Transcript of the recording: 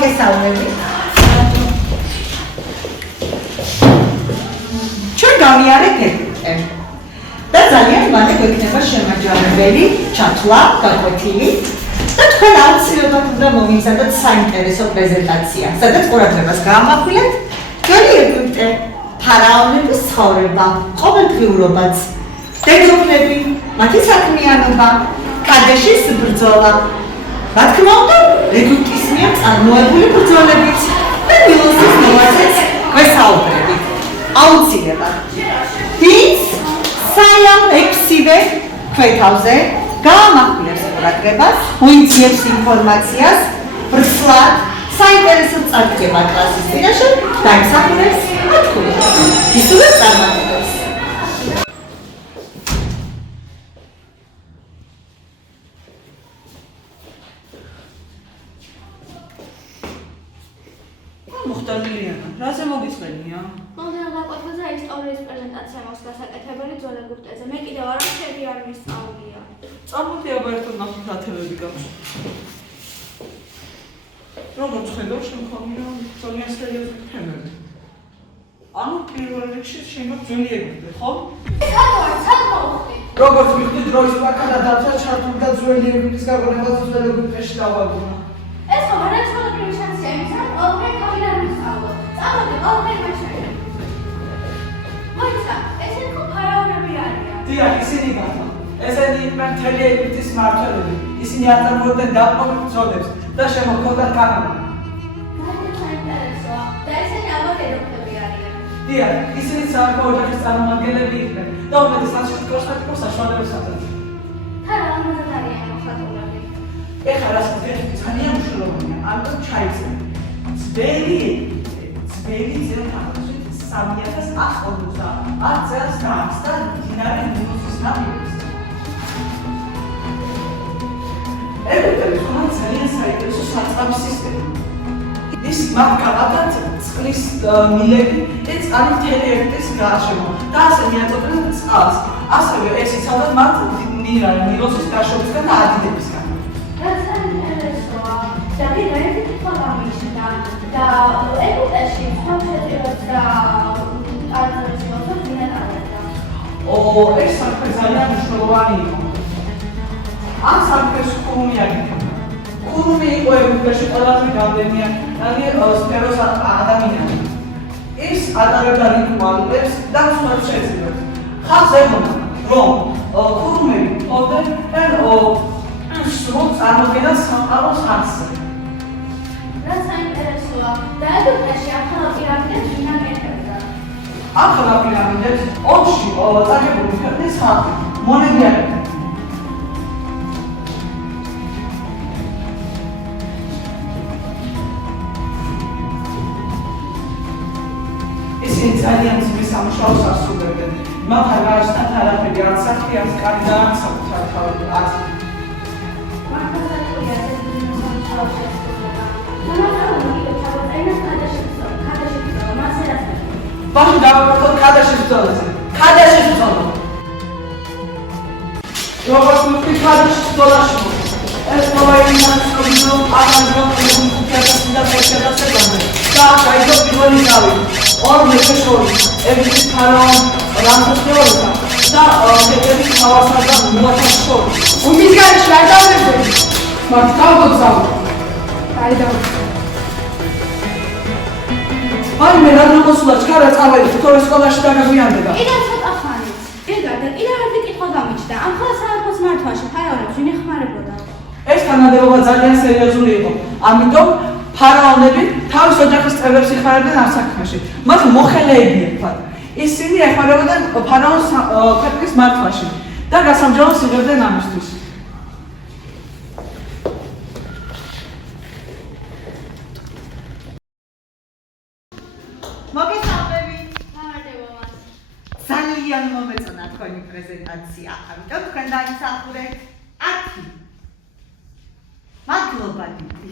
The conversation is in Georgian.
მოგესალმებით. ჩვენ გავიარეთ ეგვიპტე. და ძალიან მალე გვექნება შემაჯამებელი, ჩათვლა, გაკვეთილი და თქვენ აუცილებლად უნდა მომიგზავნოთ საინტერესო პრეზენტაცია, სადაც ყურადღებას გაამახვილებთ ძველი ეგვიპტე, ფარაონების ცხოვრება, ყოველდღიურობაც, დედოფლები, მათი საქმიანობა, ქადეშის ბრძოლა. რა თქმა უნდა, ეგვიპტის მიერ წარმოებული ბრძოლებიც და ნილოსის მოაზეც გვესაუბრებით. აუცილებლად. ვინც საიამ 6-ვე ქვეთავზე გაამახვილებს ყურადღებას, უინციებს ინფორმაციას, ბრსლად, საინტერესო წარდგება კლასის წინაშე დაიმსახურებს ათქულებს. ისურვებს წარმატებას. მოხდარილიანა, რაზე მოგისმენია? მომდევნო დაკვეთილზე ისტორიის პრეზენტაცია მაქვს გასაკეთებელი ძველ ეგვიპტეზე. მე კიდევ არაფერი არ მისწავლია. წარმოდი აბა ერთად ნახოთ რა თემები გაქვს. როგორც ხედავ, შემქონია ძალიან სერიოზული თემები. ანუ პირველ რიგში შემოგვიყვება ძველი ეგვიპტე, ხო? როგორც მიხდი დროის პაკადა დავცა ჩართული და ძველი ეგვიპტის გაგონებაზე ძველ ეგვიპტეში დავაგუნა. ეს ხომ არა ცხოვრების შანსია, იმის რომ ყველაფერი თავი არ მისწავლო. სწავლობდი ყველაფერი მაშინ. მოიცა, ესენი ხო ფარაონები არიან. დიახ, ისინი გახდა. ესენი იყვნენ მთელი ეგვიპტის მმართველები. ისინი აწარმოებდნენ დაპყრობილ ბრძოლებს და შემოჰქონდათ კანონი. ძალიან საინტერესოა. და ესენი ალბათ დედოფლები არიან. დიახ, ისინი სამეფო ოჯახის წარმომადგენლები იყვნენ და უმეტესად კონსტიტუციურ საშუალებებს აძლევდნენ. ფარაონებად არიან მოხატულები. ეხლა რას ვქენით, ძალიან მნიშვნელოვანია, ამიტომ ჩაიწერე. ძველი ძირითადად 3150 წელს გააჩნდა მდინარე ნილოსის ნაპირებზე. ეგვიპტელის ხომ ძალიან საინტერესო საწყამი სისტემა. ის მათ გავადათ წყლის მილები და წყალი მთელი ეგვიპტეს გააშენო და ასე მიაწოდნენ წყალს. ასევე ეს იცავდა მათ მდინარე ნილოსის გაშობისგან და ადიდებისგან. და ერთი კითხვა გამიჩნდა და ეგვიპტეში სამშობლოს და ტაძრის მოსა დინატარებდა. ეს საფრთხე ძალიან მნიშვნელოვანი იყო. ამ საფრთხეს ქურუმი აგებდა. ქურუმი იყო ეგვიპტეში ყველაზე გავლენიანი სფეროს ადამიანი. ის ატარებდა რიტუალებს და სხვას შეძლებდა. ხალხს ეხოდა, რომ ქურუმები ფლობდნენ სრულ წარმოდგენას სამყაროს ხარჯზე. რაც საინტერესოა, და ეგვიპტეში ახლა პირამიდებს ვინ აკეთებდა? ახლა პირამიდებს ოცში წაგებული ქვეყნის ხალხი მონები აკეთებდა. ისინი ძალიან ძვირ სამუშაოს ასრულებდნენ. მათ არ გააჩნდათ არაფერი, არც სახლი, არც კარი და არც საკუთარი თავი, არც ბაში დავაკეთოთ ქადაშის ბრძოლაზე. ქადაშის ბრძოლა. როგორც მივხვდი ქადაშის ბრძოლაში ეს მოაინახოს რომ აღარ ეგვიპტეში და პერსედასებამდე და გაიგო პირველი დავი. ორ მეფეს შორის ეგვიპტის ფარაონ რამსეს მეორე და ქეთების თავასა და მუათას შორის. უმისგანში არ დავლებდი. მათ გავგოცავ. დაიდავ. აი მე რა მოგოსულა ჩქარა წავედი თორე სკოლაში დაგაგვიანდება. კიდევ ცოტა ხანით. ეგარდა კიდევ ერთი კითხვა გამიჩნდა. ამ ხოლმე სამეფოს მართვაში ფარაონებს ვინ ეხმარებოდა? ეს თანამდებობა ძალიან სერიოზული იყო. ამიტომ ფარაონები თავის ოჯახის წევრებს ეხმარებდნენ ამ საქმეში. მათ მოხელეები ერქვათ. ისინი ეხმარებოდნენ ფარაონს ქვეყნის მართვაში და გასამჯეროს იღებდნენ ამისთვის. მოგესალმებით. გამარჯობა მას. ძალიან მომეწონა თქვენი პრეზენტაცია. ამიტომ თქვენ დაიმსახურეთ 10. მადლობა დიდი.